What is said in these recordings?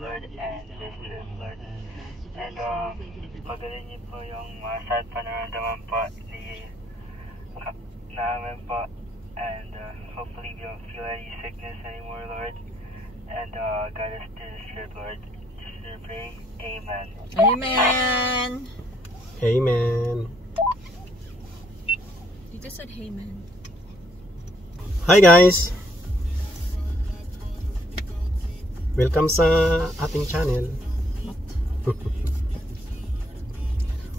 Lord, and this trip, Lord. And pagaling niyo po yung mga sad panaramdaman po namin po. And hopefully we don't feel any sickness anymore, Lord. And guide us through this trip, Lord. Just to pray. Amen. Amen. Amen. You just said amen. Hi guys! Welcome sa ating channel.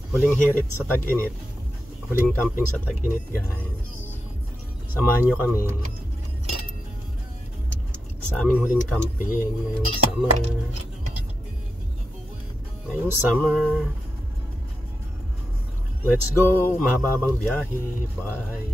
Huling hirit sa tag-init. Huling camping sa tag-init guys. Samahan nyo kami sa aming huling camping ngayong summer. Let's go! Mahababang biyahe. Bye!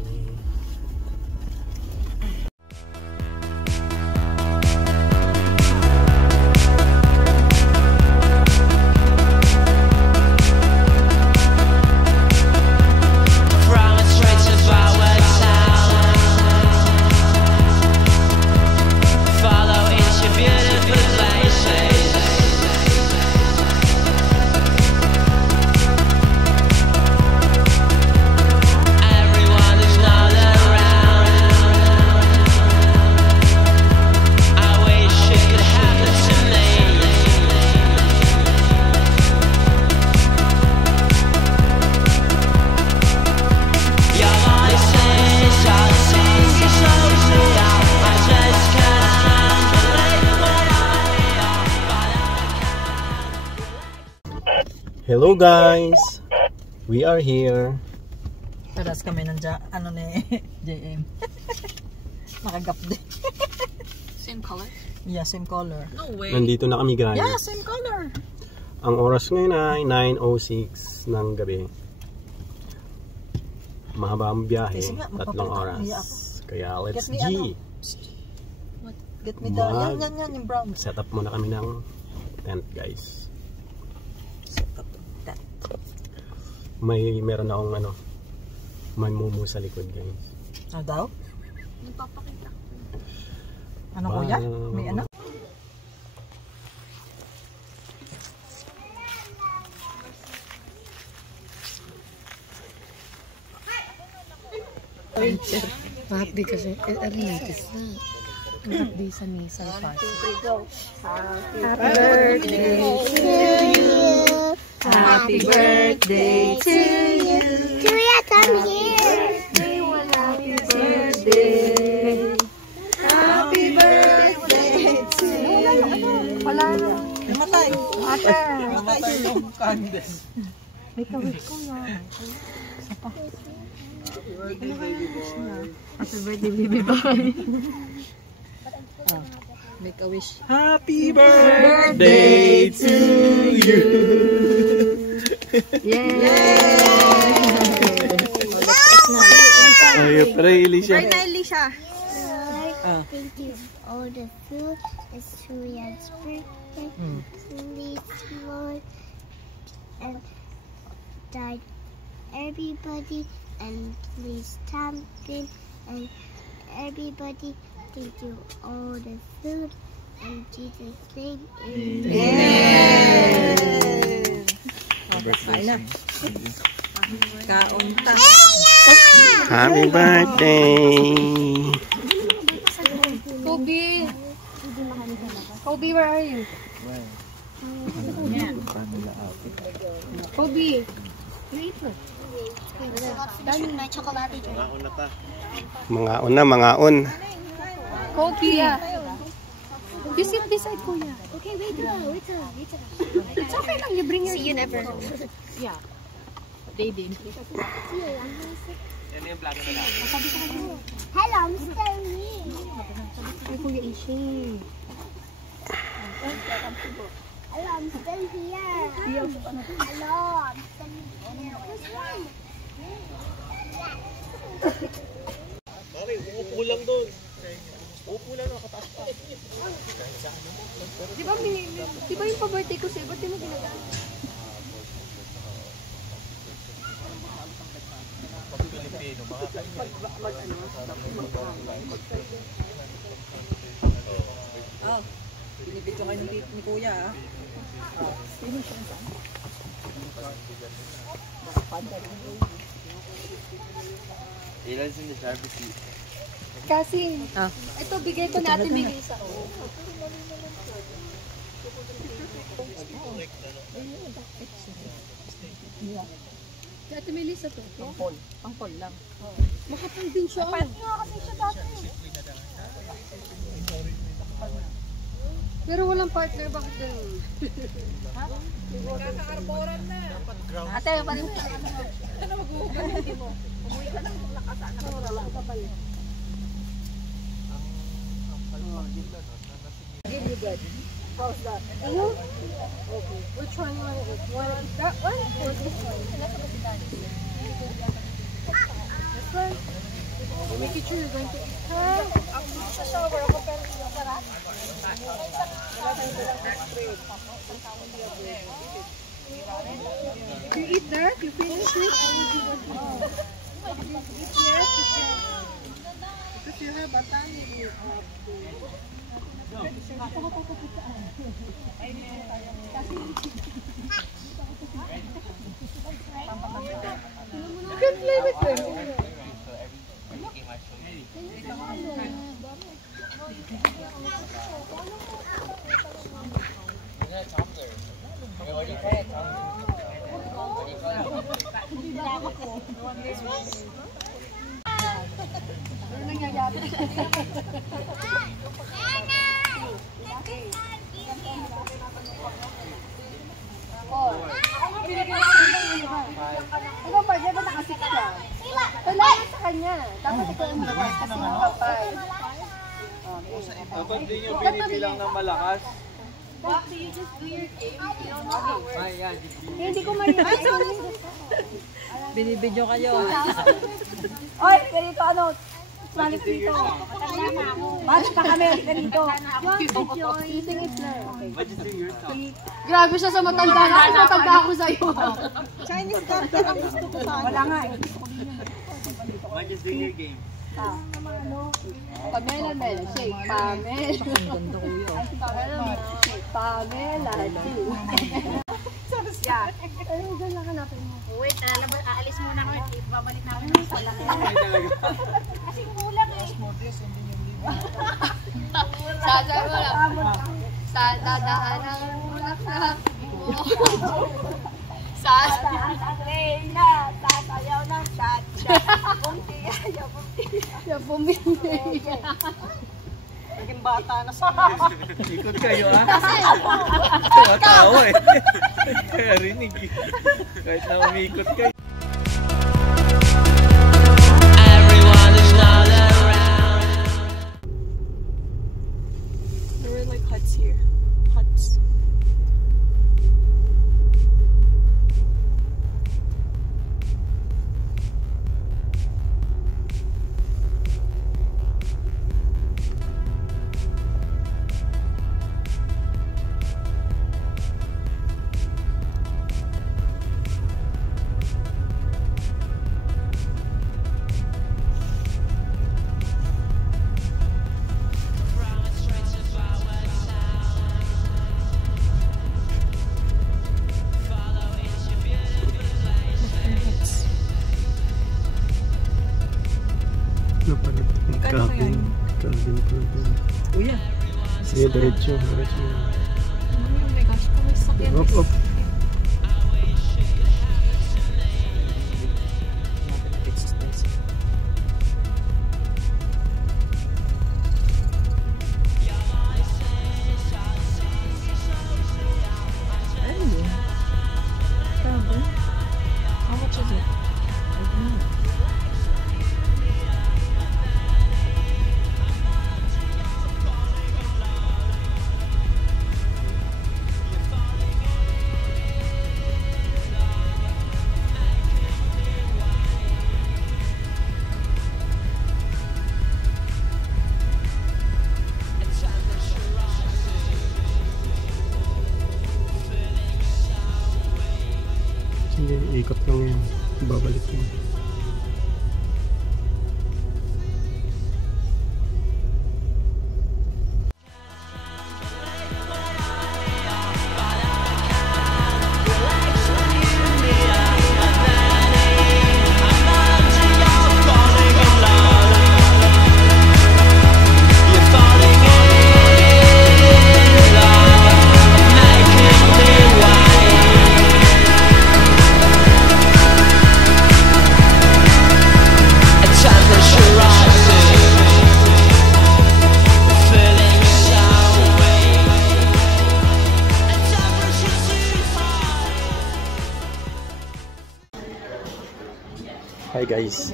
Hello guys! We are here. Paras kami ng ano ni JM. Nakagap din. Same color? Yeah, same color. No way. Nandito na kami guys. Yeah, same color. Ang oras ngayon ay 9:06 ng gabi. Mahaba ang biyahe. 3 oras. Kaya let's G! Get me the... Yan, yung brown. Set up muna kami ng tent guys. Meron akong may mumu sa likod guys. Ano daw? Nagpapakita. Ano kuya? May ano? Happy kasi, natin na. Happy sa misal pass. Happy birthday to you. Happy birthday to you. Julia, come here. Happy birthday. Happy birthday to you. Wala na. Namatay. Namatay yung candle. May kawit ko yan. Happy birthday, baby boy. Make a wish. Happy birthday to you! Yay! Ayaw pa rin, Elisha. Right na, Elisha. Thank you for all the food. It's Julia's birthday. Please, Lord, and guide everybody, and please Tamkin and everybody. Thank you all the food in Jesus' name. Amen. Amen. Kaunta. Happy birthday! Kobe, where are you? Kobe. Mga on. Kobe. You sit beside Kuya. Okay, wait. It's okay lang, you bring your... See you never. Yeah. Dating. Hello, I'm still here. Ay, Kuya Ishi. Hello, I'm still here. Hello, I'm still here. What's wrong? Pare, uupo lang doon. Uupo lang, nakataas pa. Di ba yung pa-birthday ko sa'yo? Ba't di mo ginagamit? Pilipino, makakain. Binibidyo kayo ni Kuya ah. Ilan's in the driver's seat. Kasi, Ah. ito bigay ko natin bigay sa ko. Dati may lisa to. Pangpol lang. Makapal din siya. Pero walang partner, bakit ganun? Ate, paano? How's that? Ano? Okay. Which one you want to eat? You want to eat that one or this one? This one? You make it sure you're going to eat. Sa shower ako pero if you eat that, you finish it, I will give it to you. Eat yes, you can. Because you have a tummy ache. You can play with them. Ano nangyayari? Ikaw pa, di ba nakasik ka? Wala sa kanya. Dapat ikaw ang malakas kasi nakapay. Dapat din yung binibilang ng malakas. Hindi ko marinig. Binibidyo kayo. Oy, ganito ano? Malis dito. Malis pa kami, ganito. Eating it na. Grabe siya sa matanda na. Kasi matanda ako sa'yo. Chinese doctor ang gusto ko sana. Wala nga eh. Might just do your game. Pamela, Mel. Shake. Pamela. Ang ganda Kuya. Shake. Pamela. Yeah. Ano dyan lang hanapin mo? Wait, aalis muna ako. Babalik namin ng pala. Kasi kulang eh. Sasay mo lang. Sa dadaanan mo lang na. Taas ang reyna, tatayaw ng chat-chat. Bumtiya, bumtiya. Bumili. Naging bata na sa Ikot kayo ah. Tumatawa eh. Kaya rinig eh. Kahit na umikot kayo. There were like huts here. Huts. Cabin. Kuya. Sige, diretso. Diretso. Oh my gosh, kung may sakyan. Up, up. How much is it? Sige, ikot lang yan. Babalik mo. Hi guys,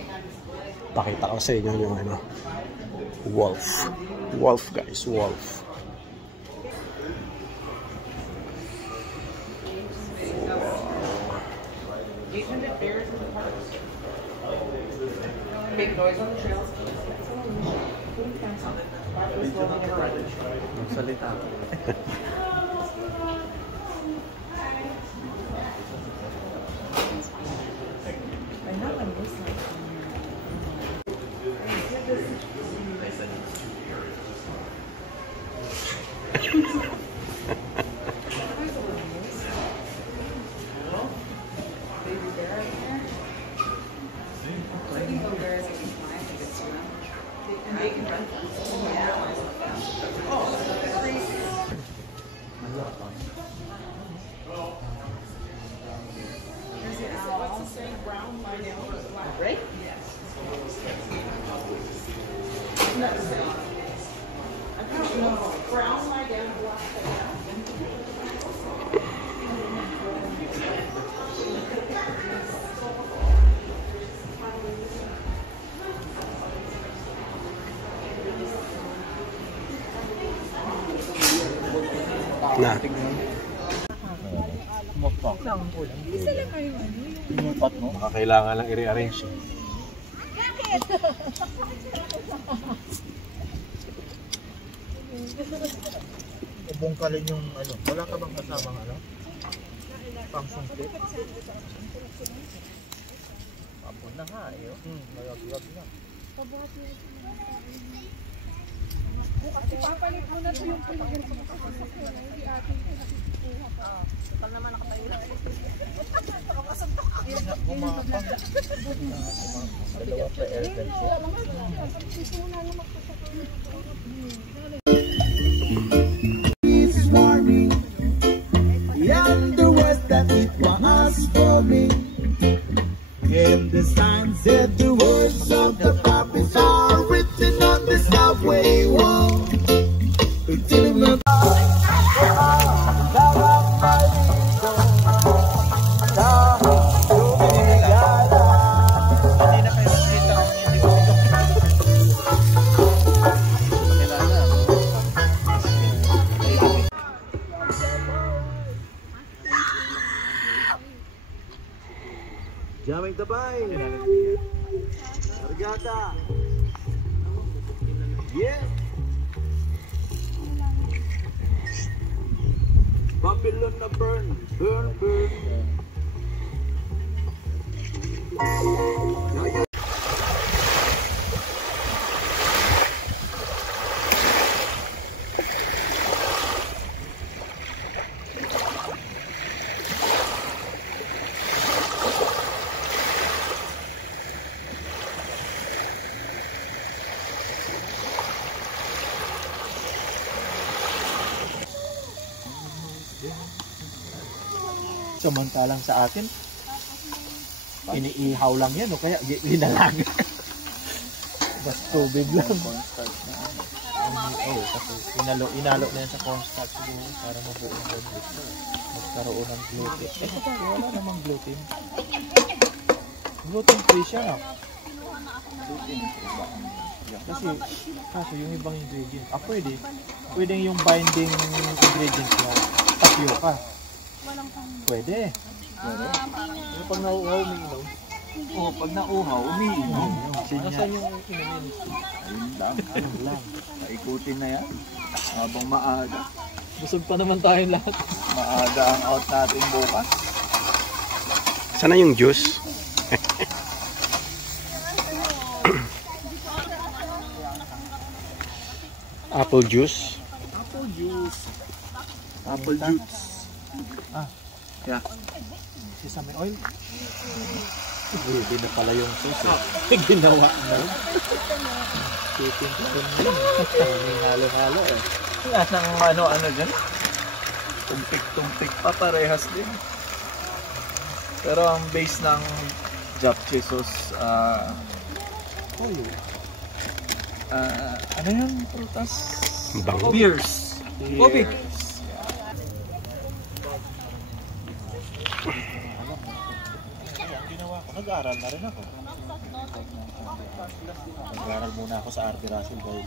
pakita ko sa inyo yung ano, wolf. Wolf guys, wolf. Make noise on the trails. Salita. Right? Yes. No, I don't know. Brown lie down, black lie down. Na. Kailangan lang i-rearrange. Bungkalin yung ano, wala ka bang kasamang ano? Pangsungkit? Pampun na nga eh. Malaglag na. Kasi papalit mo na ito yung pinagin sa makakasakyan. Hindi atin pinagkukuha pa. Total naman nakatayo lang. Gumapang. Dalawa pa airgun siya. It's warming. Beyond the words that it was for me. Came the sign, said the words of the prophets are written on the subway wall. Jamming tabay. Argata. Yeah. Babylon na burn, burn, burn. Samantalang sa atin, iniihaw lang yan o kaya ginalaga. Bas tubig lang. Oh, kasi inalo na yan sa cornstarch siguro para mabuo ng gluten. Magkaroon ng gluten. Eh, wala namang gluten. Gluten free siya, no? Gluten free ba? Kasi, kaso yung ibang ingredients. Pwede. Pwede yung binding ingredients niya. Tapioca. Pwede. Pero pag nauuhaw, umiinom. Oo, pag nauuhaw, umiinom. Nasaan yung inumin? Ayun lang. Ayun lang. Naikutin na yan. Habang maaga. Busog pa naman tayong lahat. Maaga ang out natin bukas. Sana yung juice? Apple juice? Apple juice. Apple juice. Yeah. Sesame oil. Hindi na pala yung sauce. Ginawa na. Titin-titin yun. May halo-halo eh. Lahat ng ano dyan. Tumpik-tumpik pa parehas din. Pero ang base ng japchae sauce, ano yun? Prutas? Bango. Beers. Kobe. Ang ginawa ko, nag-aaral na rin ako. Nag-aaral muna ako sa RP Russell dahil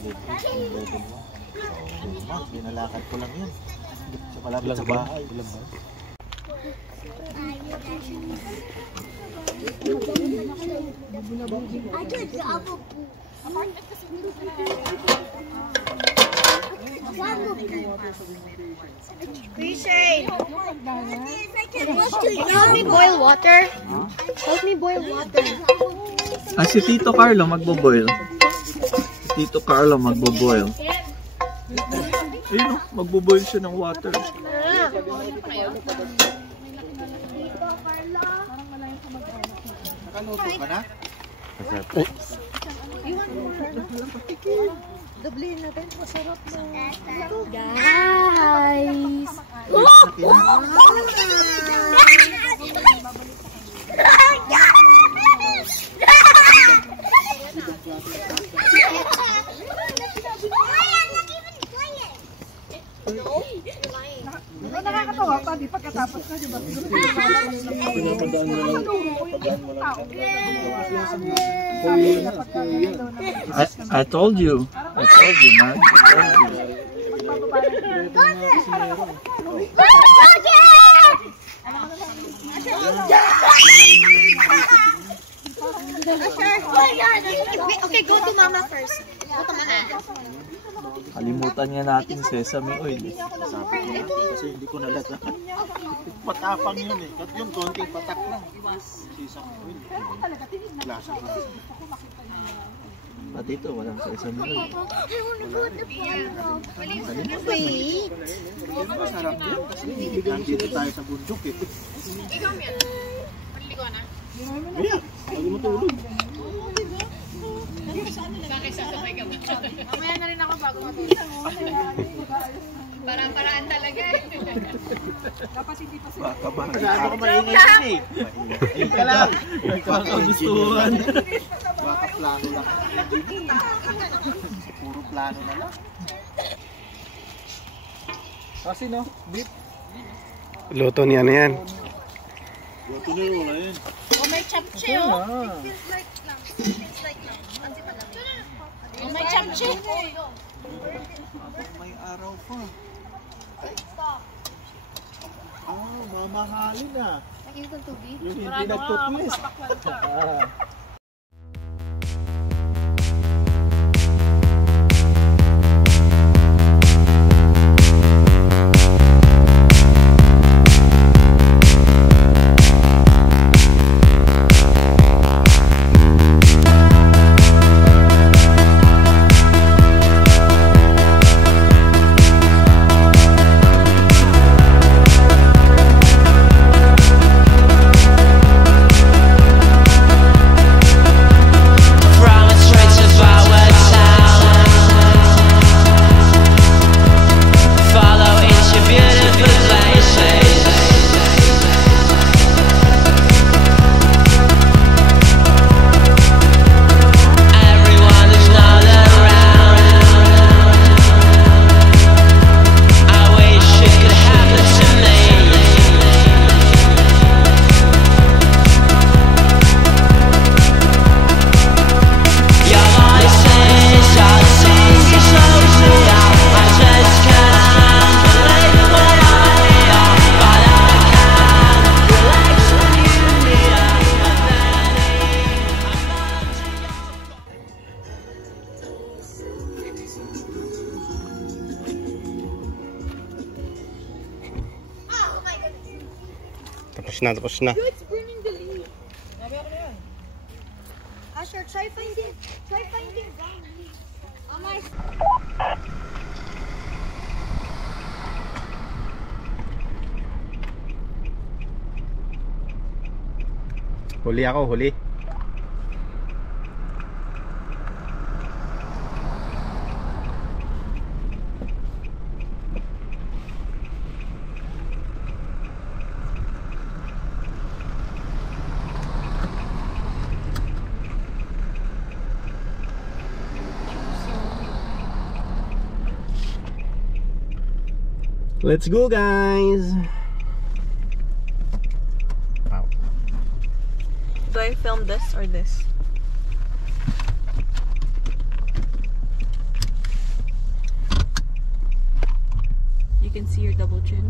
level 1. So, binalakad ko lang yan. So, malapit sa bahay. Ilan ba? Help me boil water. Help me boil water. Ah, si Tito Carlo magbo-boil. Tito Carlo magbo-boil. Ayun, magbo-boil siya ng water. Nakaluto ka na? Doblihin natin, masarap na. Guys. Nakakatawa pa, di pagkatapos na, di ba? I told you. I told you, man. I told you. Okay, go to mama first. Go to mama. Kalimutan nga natin sesame oil. Sabi ko natin kasi hindi ko nalata. Patapang yun eh. Yung konting patak lang. Sesame oil. Lasa ka. Pati ito, walang sesame oil. Wait. Masarap yan kasi nandito tayo sa bundok eh. Ikaw, Mia. Paligo na. Kaya, lagi matulog. Kakisasabay ka ba? Mamaya na rin ako bago matulog. Parang-paraan talaga eh. Dapat hindi pa sila. Baka ba? Masyado ka maingay din eh. Maingay ka lang. Nagkakagustuhan. Baka plano lang. Puro plano na lang. Kasi no, beef. Luto niya na yan. Luto na yun, ayun. Oh, may chapche oh. Oh, may chapche. May araw pa. Ah, mamahalin ah. Nakinis ng tubig? Yung hindi nagtutwist. Tapos na. It's burning the leaf. Asher, try finding brown leaves. Oh my. Huli ako, huli. Let's go, guys. Do I film this or this? You can see your double chin.